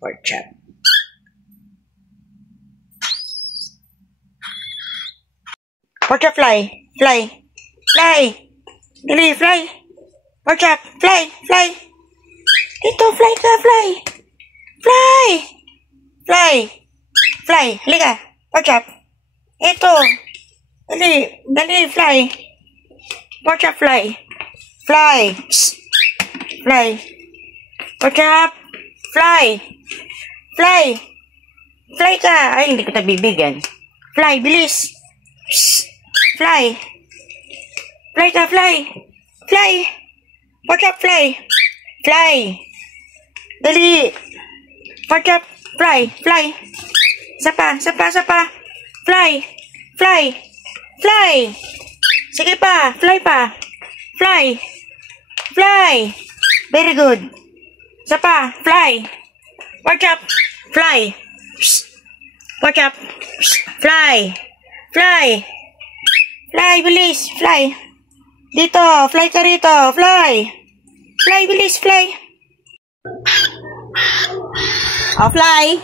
Pork chop. Pork chop, fly. Fly. Fly. Dali, fly. Pork chop, fly. Fly. Dito, fly ka, fly. Fly. Fly. Fly. Halika. Pork chop. Ito. Dali. Dali, fly. Pork chop, fly. Fly. Psst. Fly. Pork chop. Fly. Fly. Fly ka. Ay, hindi kita bibigyan. Fly, bilis. Psst. Fly. Fly ka, fly. Fly. Pork chop, fly. Fly. Dali. Pork chop, fly. Fly. Sapa, sapa, sapa. Fly. Fly. Fly. Sige pa. Fly pa. Fly. Fly. Very good. Sapa. Fly. Pork chop. Fly. Pork chop. Fly. Fly. Fly, bilis. Fly. Dito. Fly ka rito. Fly. Fly, bilis. Fly. Oh, fly.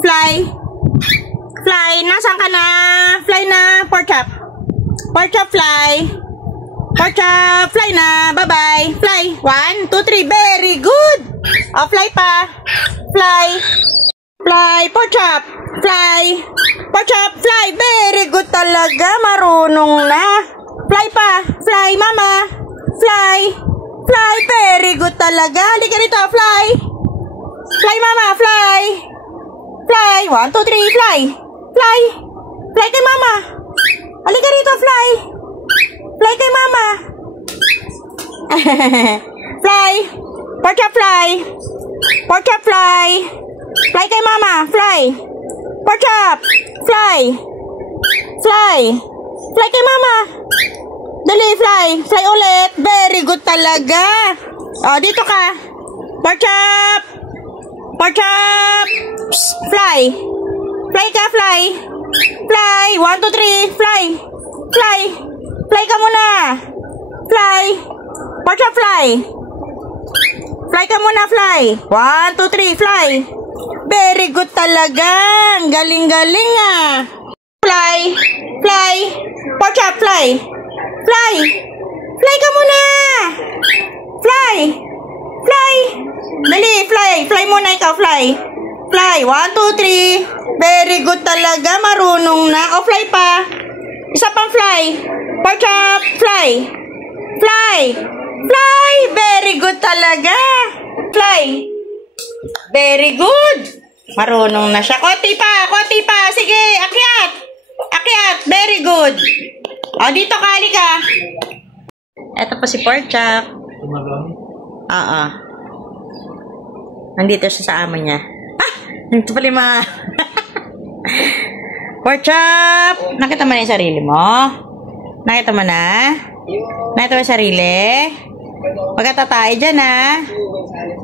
Fly. Fly. Nasaan ka na? Fly na. Pork chop. Pork chop, fly. Pork chop. Fly na. Bye-bye. Fly. 1, 2, 3. Very good. Oh, fly pa. Fly. Fly. Pork chop. Fly. Pork chop. Fly. Very good talaga. Marunong na. Fly pa. Fly, mama. Fly. Fly. Very good talaga. Halika rito. Fly. Fly, mama. Fly. Fly. 1, 2, 3. Fly. Fly. Fly kay mama. Halika rito. Fly. Fly kay mama. Fly. Pork chop, fly. Pork chop, fly. Fly kay mama. Fly. Pork chop. Fly. Fly. Fly kay mama. Dali, fly. Fly ulit. Very good talaga. Oh, dito ka. Pork chop. Pork chop. Psst, fly. Fly ka, fly. Fly. 1, 2, 3. Fly. Fly. Fly ka muna. Fly. Pork chop, fly. Fly ka muna, fly. 1, 2, 3. Fly. Very good talaga. Galing-galing ah. Fly. Fly. Pork chop, fly. Fly. Fly ka muna. Fly. Fly. Dali, fly. Fly muna ikaw, fly. Fly. 1, 2, 3. Very good talaga. Marunong na. O, fly pa. Isa pang fly. Pork chop, fly. Fly. Fly. Very good talaga. Fly. Very good. Marunong na siya. Konti pa. Konti pa. Sige. Akyat. Akyat. Very good. O, dito ka. Halika. Ito pa si pork chop. Oo. Nandito siya sa amo niya. Ah! Nandito pala yung mga... Pork chop! Nakita mo na yung sarili mo? Nakita mo na? Nakita mo yung sarili? Pagkatatay dyan, ha?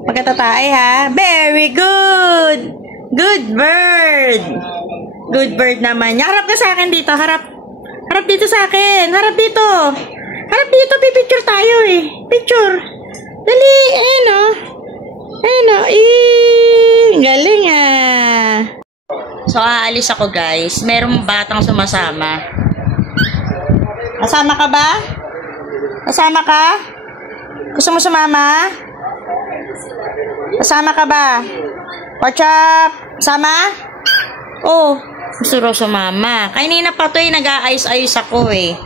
Pagkatatay, ha? Very good! Good bird! Good bird naman niya. Harap ka sa akin dito. Harap. Harap dito sa akin. Harap dito. Harap dito. Pipicture tayo, eh. Picture. Dali. Ayan, o. Ayan, o. Galing, ah. So, aalis ako, guys. Merong batang sumasama. Kasama ka ba? Kasama ka? Gusto mo sumama? Kasama ka ba? Pork chop? Sama? Oh, gusto raw sumama. Kanina pa to eh, nag-aayos-ayos ako eh.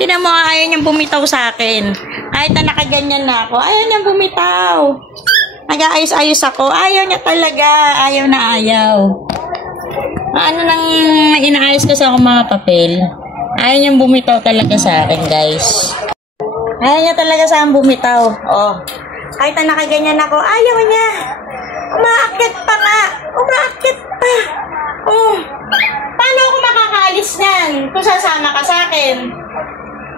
Tingnan mo, ayaw niyang bumitaw sa akin. Kahit na nakaganyan na ako, ayaw niyang bumitaw. Nag-aayos-ayos ako. Ayaw niya talaga. Ayaw na ayaw. Ano nang inaayos kasi ako mga papel. Ayaw niyang bumitaw talaga sa akin, guys. Ayaw niya talaga sa akin bumitaw. Oh. Kahit na nakaganyan ako, ayaw niya. Umaakit pa nga. Umaakit pa. Oh. Paano ako makakaalis niyan kung sasama ka sa akin?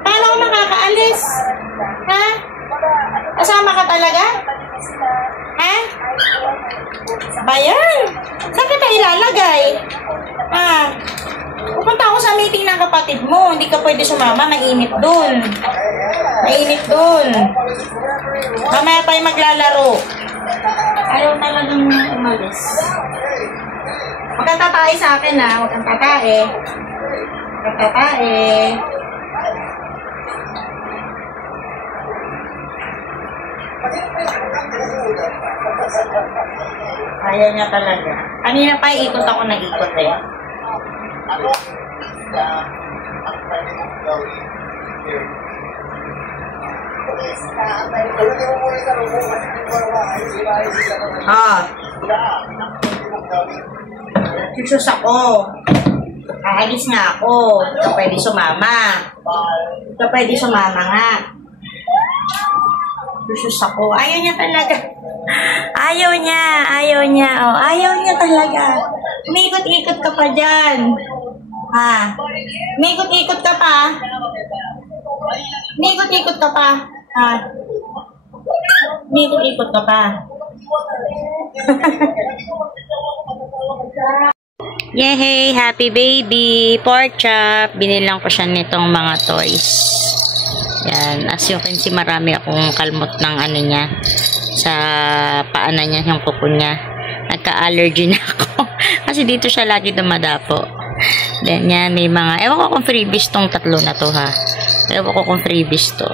Paano ako makakaalis? Ha? Kasama ka talaga? Ha? Bayan? Saan kita ilalagay? Ah, pupunta ako sa meeting ng kapatid mo. Hindi ka pwede sumama. Mainit dun. Mainit dun. Mamaya tayo maglalaro. Ayaw talagang umalis. Huwag kang tatae sa akin ha. Huwag kang tatae. Huwag kang tatae. Ayaw niya talaga. Kanina pa ikot ako na ikot eh. Susus ako. Aalis nga ako. Ikaw pwede sumama. Ikaw pwede sumama nga. Susus ako. Ayaw niya talaga. Ayaw niya. Ayaw niya. Oh, ayaw niya talaga. Umikot-ikot ka pa dyan. Ha? Umikot-ikot ka pa. Umikot-ikot ka pa. Ha? Umikot-ikot ka pa. Yehey! Happy baby! Pork chop! Binilang ko siya nitong mga toys. Yan. As you can see, marami akong kalmot ng ano niya. Sa paanan niya, yung kuko niya. Nagka-allergy na ako. Kasi dito siya lagi dumadapo. Then, yan, may mga, ewan ko kung freebies tong tatlo na to, ha. Ewan ko kung freebies to.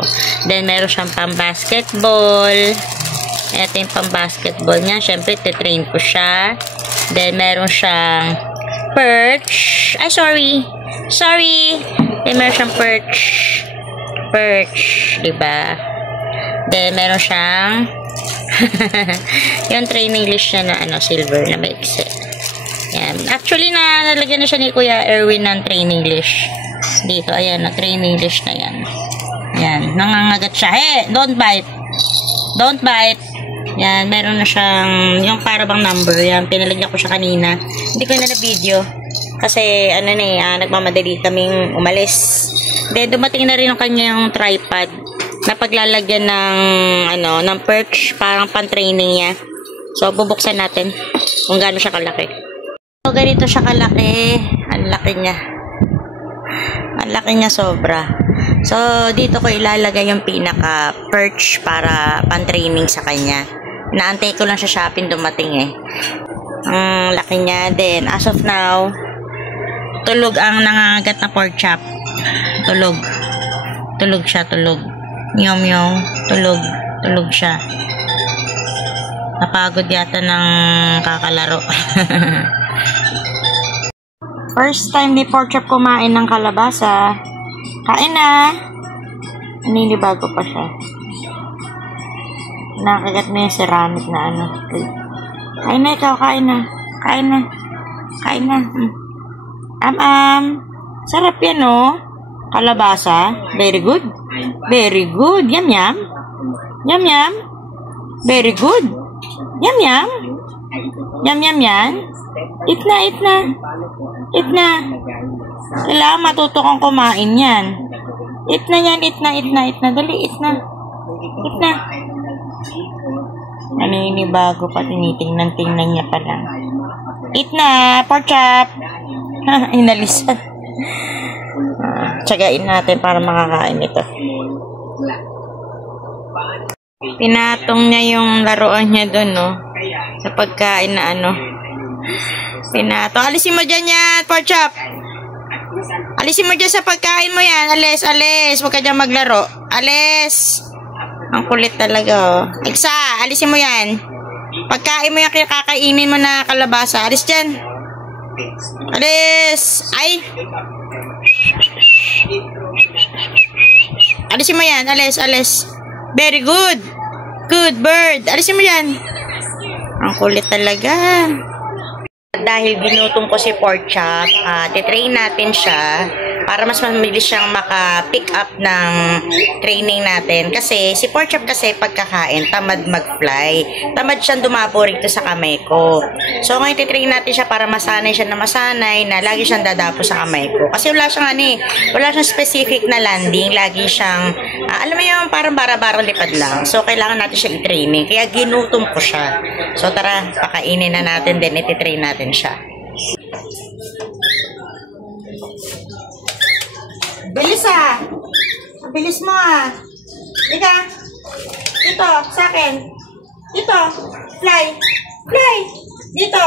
Then, meron siyang pang-basketball. Ito yung pang-basketball niya. Siyempre, titrain ko siya. Then, meron siyang perch. Ay, sorry. Sorry. Then, meron siyang perch. Perch. Diba? Then, meron siyang yung training list niya na ano, silver na maiksi. Yan. Actually, nalagyan na siya ni Kuya Erwin ng training leash. Dito, ayan, na training leash na yan. Yan, nangangagat siya. Hey, don't bite. Don't bite. Yan, meron na siyang, yung parabang number. Yan, pinalagyan ko siya kanina. Hindi ko na video. Kasi, ano na nagmamadali kaming umalis. Then, dumating na rin yung kanyang tripod na paglalagyan ng, ano, ng perch, parang pan-training niya. So, bubuksan natin kung gaano siya kalaki. So, ganito siya kalaki. Ang laki niya. Ang laki niya sobra. So, dito ko ilalagay yung pinaka-perch para pan-training sa kanya. Naantay ko lang sa Shopee dumating eh. Ang laki niya. Then, as of now, tulog ang nangangagat na pork chop. Tulog. Tulog siya, tulog. Meow, tulog. Tulog siya. Napagod yata ng kakalaro. First time ni pork chop kumain ng kalabasa. Kain na. Ninibago pa siya. Nakagat na yung ceramic na ano. Kain na ikaw, kain na. Kain na. Kain na. Sarap yan, oh. Kalabasa. Very good. Very good. Yum, yum. Yum, yum. Very good. Yum, yum. Yum, yum, yan. Eat na, eat na. Eat na. Kailangan matuto kang kumain yan. Eat na yan, eat na, eat na, eat na. Dali, eat na. Eat na. Naninibago pa, tinitingnan niya pa lang. Eat na, pork chop. Inalisan. Tsagain natin para makakain ito. Pinatong niya yung laruan niya doon, no? Sa pagkain na ano. Pinatong. Alisin mo dyan yan, pork chop. Alisin mo dyan sa pagkain mo yan. Alis, alis. Huwag ka dyan maglaro. Alis. Ang kulit talaga, oh. Iksa, alisin mo yan. Pagkain mo yan, kakainin mo na kalabasa. Alis dyan. Alis. Ay. Alisin mo yan. Alis, alis. Very good. Good bird. Alisin mo yan. Ang kulit talaga. Dahil ginutom ko si pork chop, titrain natin siya para mas mabilis siyang maka-pick up ng training natin. Kasi si pork chop kasi pagkakain, tamad mag-fly. Tamad siyang dumapo rito sa kamay ko. So ngayon titrain natin siya para masanay siya na masanay na lagi siyang dadapo sa kamay ko. Kasi wala siyang wala siyang specific na landing. Lagi siyang, alam mo yung parang bara-barang lipad lang. So kailangan natin siya i-training. Kaya ginutom ko siya. So tara, pakainin na natin din, ititrain natin siya. Bilis ah! Bilis mo ah! Ika! Dito, sa akin! Dito. Fly. Fly. Dito.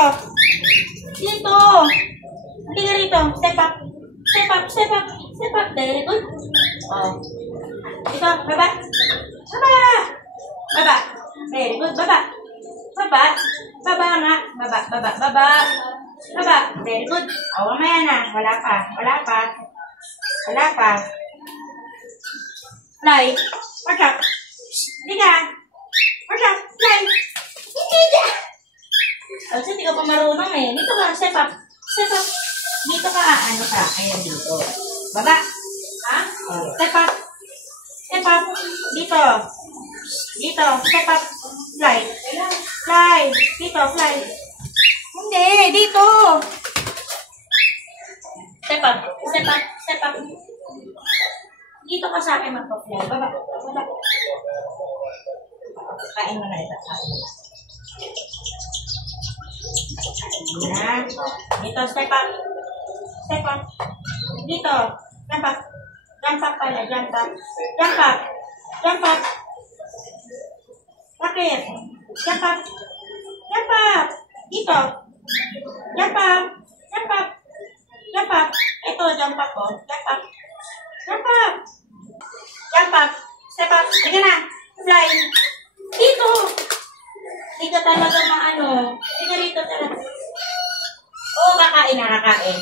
Dito. Halika rito. Step up. Step up. Step up. Step up. Very good. Oh. Dito. Baba. Baba. Baba. Very good. Baba. Baba. Baba nga. Baba. Baba. Baba. Baba. Very good. Oh, mamaya na. Wala pa. Wala pa. Wala pa. Fly. Watch up. Liga. Watch up. Fly. Liga. Kasi hindi ka pa marunong eh. Dito ka. Step up. Step up. Dito ka. Ano ka? Ayan dito. Baba. Ha? Step up. Step up. Dito. Dito. Step up. Fly. Fly. Dito. Fly. Hindi. Dito. Step up. Step up. Step up. Dito ka sa akin magpa-fly. Baba. Baba. Kain mo na ito. Yan. Dito. Step up. Step up. Dito. Jump up. Jump up pala. Jump up. Jump up. Jump up. Bakit? Jump up. Jump up. Dito. Jump up. Jump up. Jump up. Ito, jump up po. Jump up. Jump up. Jump up. Step up. Sige na. Fly. Dito. Hindi ka talaga maano. Sige rito talaga. Oo, kakain na. Kakain.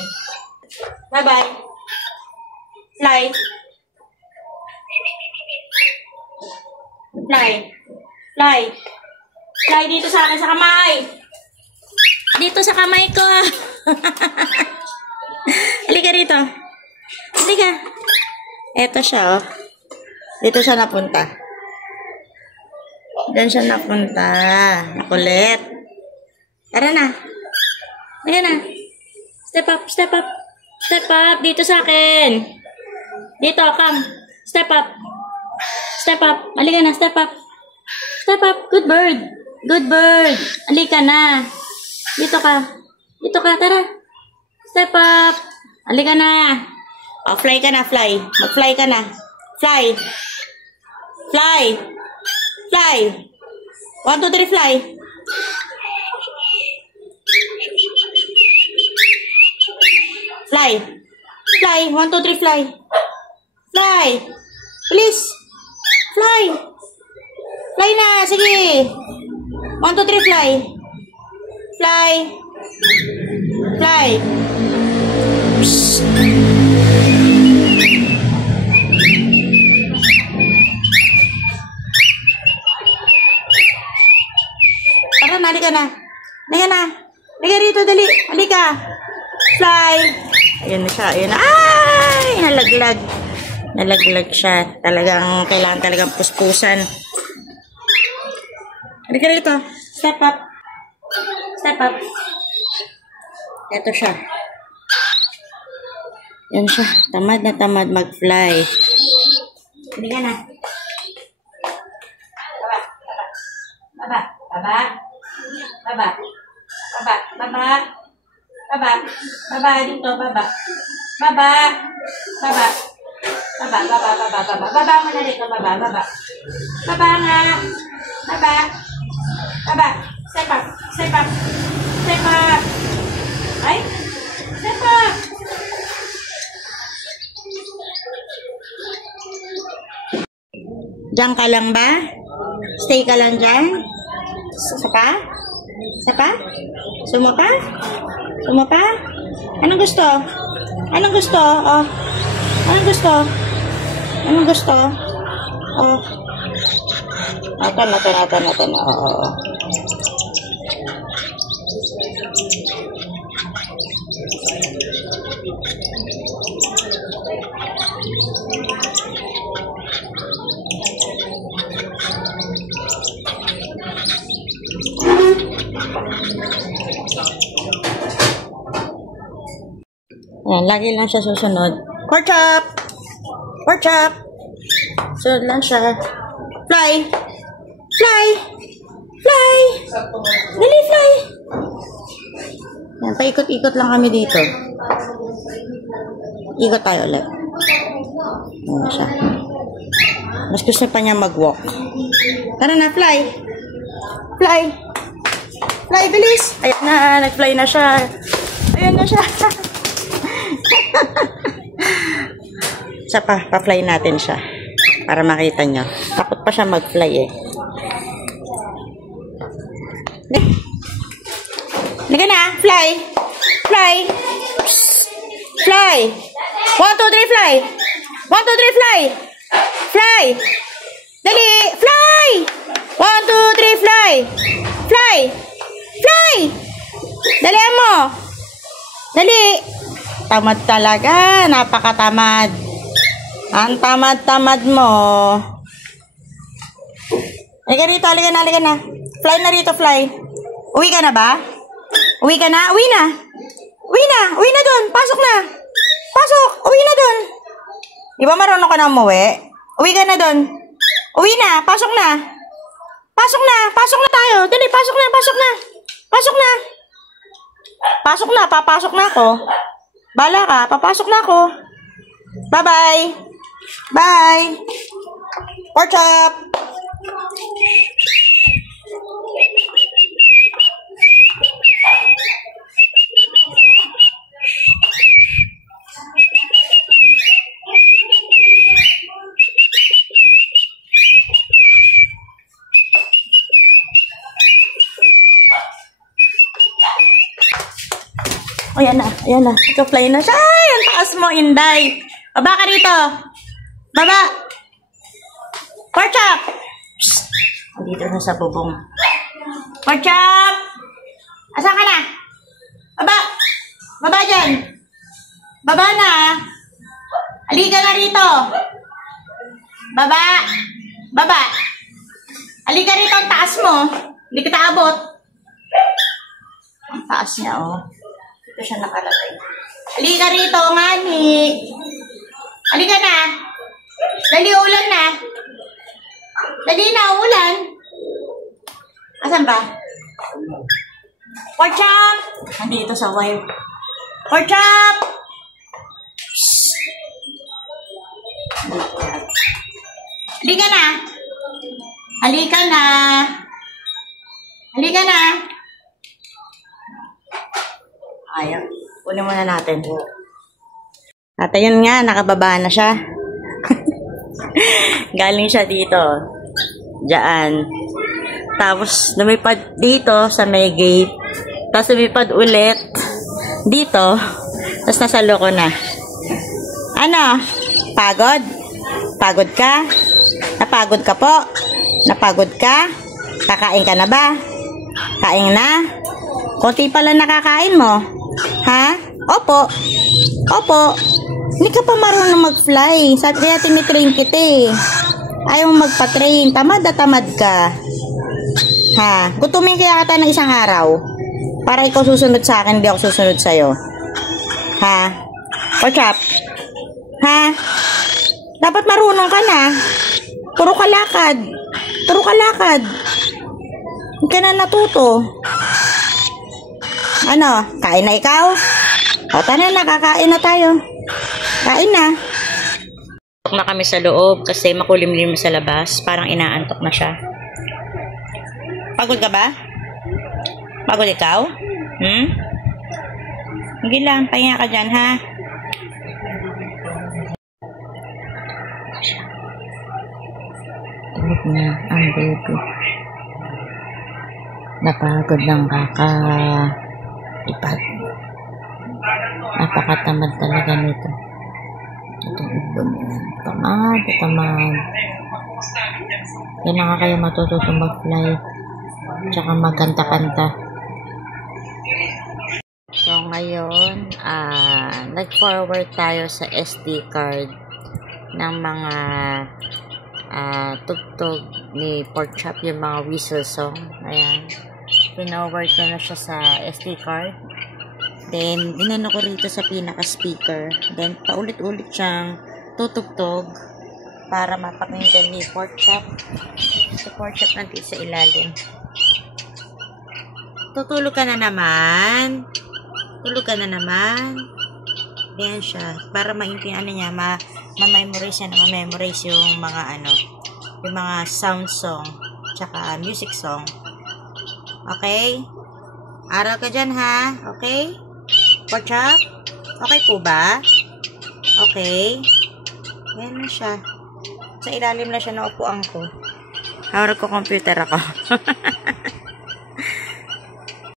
Bye-bye. Fly. Fly. Fly. Fly dito sa akin sa kamay. Dito sa kamay ko. Halika rito. Halika. Eto siya, oh. Dito siya napunta. Diyan siya napunta. Kulit. Tara na. Halika na. Step up, step up. Step up. Dito sa akin. Dito, come. Step up. Step up. Halika na, step up. Step up. Good bird. Good bird. Halika na. Dito ka. Dito ka, tara. Step up. Halika na. Oh, fly ka na, fly. Mag-fly ka na. Fly. Fly. Fly. 1, 2, 3, fly. Fly. Fly. 1, 2, 3, fly. Fly. Please. Fly. Fly na. Sige. 1, 2, 3, fly. Fly. Fly. Psst. Tara na, halika na. Halika na. Halika rito, dali. Halika. Fly. Ayan na siya. Ayan na. Ay! Nalaglag. Nalaglag siya. Talagang, kailangan talagang puspusan. Halika rito. Step up. Step up. Ito siya. Yan siya. Tamad na tamad mag-fly. Halika na. Baba. Baba. Baba. Baba. Baba. Baba. Baba. Dito. Baba. Baba. Baba. Baba. Baba. Baba. Baba. Baba mo na dito. Baba. Baba. Baba nga. Baba. Baba. Step up. Step up. Step up. Ay. Step up. Diyan ka lang ba? Stay ka lang dyan? Sapa? Sapa? Sumapa? Sumapa? Anong gusto? Anong gusto? Oh. Anong gusto? Anong gusto? Oh. Atan. Oo. Ayan, lagi lang siya susunod. Pork chop! Pork chop! Sunod lang siya. Fly! Fly! Fly! Dali, fly! Ayan, paikot-ikot lang kami dito. Ikot tayo ulit. Ayan siya. Mas gusto pa niya mag-walk. Tara na, fly! Fly. Fly, bilis. Ayan na, nag-fly na siya. Ayan na siya. Isa pa-fly natin siya. Para makita nyo. Takot pa siya mag-fly eh. Liga na, fly. Fly. Fly. 1, 2, 3, fly. 1, 2, 3, fly. Fly. Dali, fly. 1, 2, 3, fly. Fly. Fly. Dali mo. Dali. Tamad talaga. Napakatamad. Ang tamad-tamad mo. Halika rito, halika na. Fly na rito, fly. Uwi ka na ba? Uwi ka na? Uwi na. Uwi na. Uwi na dun. Pasok na. Pasok. Uwi na dun. Di ba marunong ka na umuwi? Uwi ka na dun. Uwi na. Pasok na. Pasok na. Pasok na tayo. Dali, pasok na. Pasok na. Pasok na. Pasok na. Papasok na ako. Bala ka. Papasok na ako. Bye-bye. Bye. Pork chop. Oh, yan na. Ayan na. Ika-fly na siya. Ay, ang taas mo, Inday. Baba ka rito. Baba. Pork chop. Dito na sa bubong. Pork chop. Asa ka na? Baba. Baba dyan. Baba na. Halika na rito. Baba. Baba. Halika rito. Ang taas mo. Hindi kita abot. Ang taas niya, oh. Ito siya nakalagay. Halika rito, ngani. Halika na. Dali, ulan na. Dali na, ulan. Asan ba? Pork chop. Nandito sa wire. Pork chop. Halika na. Halika na. Halika na. Ayaw. Kunin muna natin. At ayun nga, nakababa na siya. Galing siya dito. Diyan. Tapos, lumipad dito sa may gate. Tapos, lumipad ulit dito. Tapos, nasa loko na. Ano? Pagod? Pagod ka? Napagod ka po? Napagod ka? Kakain ka na ba? Kain na? Kunti pala nakakain mo. Ha? Opo. Opo. Hindi ka pa marunong mag-fly. Kaya tinitrain kita eh. Ayaw mo magpa-train. Tamad na tamad ka. Ha? Gutumin kaya kita ng isang araw. Para ikaw susunod sa akin, hindi ako susunod sa'yo. Ha? Pork chop? Ha? Dapat marunong ka na. Puro ka lakad. Puro ka lakad. Hindi ka na natuto. Ano? Kain na ikaw? O, tana na, kakain na tayo. Kain na. Antok na kami sa loob kasi makulimlim sa labas. Parang inaantok na siya. Pagod ka ba? Pagod ikaw? Hindi lang, pahinga ka dyan, ha? Tulog na ang baby. Napagod ng ipad. Napakatamad talaga nito. Itong itlog mo. Tamad. Kailangan kayo matututong mag-fly. Tsaka magkanta-kanta. So, ngayon, nag-forward tayo sa SD card ng mga tugtog ni Pork Chop, yung mga whistle song. Ayan. Pinoward ko na siya sa SD card. Then, inano ko rito sa pinaka-speaker. Then, paulit-ulit siyang tutugtog para mapakinggan ni Pork Chop. Si Pork Chop nandito sa ilalim. Tutulog ka na naman. Tulog ka na naman. Ayan siya. Para maintindihan niya, ma-memorize niya na ma-memorize yung mga yung mga sound song, tsaka music song. Okay? Aral ka dyan, ha? Okay? Pork chop? Okay po ba? Okay. Ayan na siya. Sa ilalim na siya na upuan ko. Hawak ko computer ako.